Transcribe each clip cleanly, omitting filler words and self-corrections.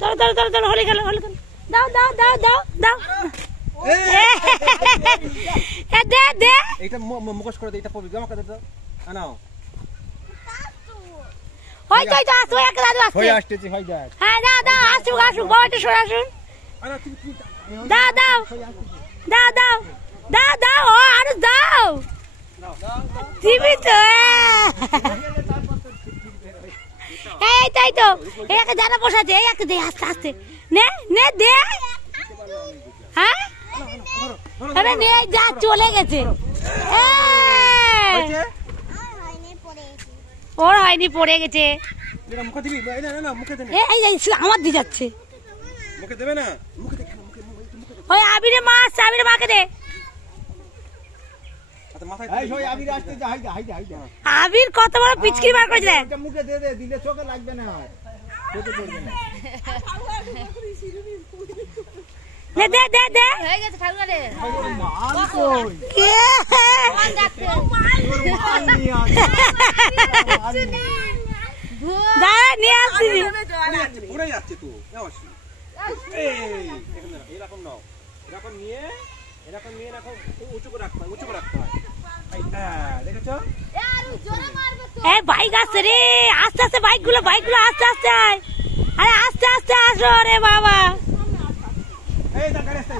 ধরো ধরো ধরো ধরো, হলে গেল হলে গেল। দাও দাও দাও দাও দাও। দে দে, এটা মুখোশ করে দে, এটা পড়বি আমাকে দে তো। নাও ওই তো আসো, এক দাদু আসছে। হই আসতেছি, হই দেখ। হ্যাঁ দাও দাও, আসুক আসুক, বাবা একটু সরে আসুন। আরে তুই দাও দাও দাও দাও দাও দাও, ও আরো দাও। দিবি তো? এই তাই তো, এই একটা জানা বসাতে, এই একটা দে আস্তে আস্তে, নে নে দে। হ্যাঁ আরে নে, যা চলে গেছে। ওর হয়নি, পড়ে গেছে। এটা মুখে দিবি, না না না মুখে দে না। এই আমার দিয়ে যাচ্ছে। মুখে দেবে না, মুখে দে, মুখে ওই আবিরে মা আসছে, আবিরে মাকে দে। আচ্ছা মাথায় এই হই আবির আসতে যা, হাইদা হাইদা হাইদা। আবির কত বড় পিচকি বার করেছে। এটা মুখে দে দে, দিলে চোখে লাগবে না, চোখে পড়বে না। দে দে দে দে, হয়ে গেছে ঠাকুরে। মান কই কে মান ডাকতে মান নিয়ে আস। দাঁড়া নিয়ে আসছি। পুরো যাচ্ছে তো, নাও আসি। এই এখানে এরকম নাও, এরকম নিয়ে রাখো, উঁচু করে রাখতে হয়, উঁচু করে রাখতে হয়। এই দেখেছো? এই বাইক আসছে রে, আস্তে আস্তে বাইকগুলো আস্তে আস্তে আয়। আরে আস্তে আস্তে আসো রে বাবা। এই দা গাড়ি আসছে,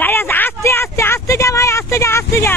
গাড়ি আসছে, আস্তে আস্তে আস্তে যা ভাই, আস্তে যা আস্তে যা।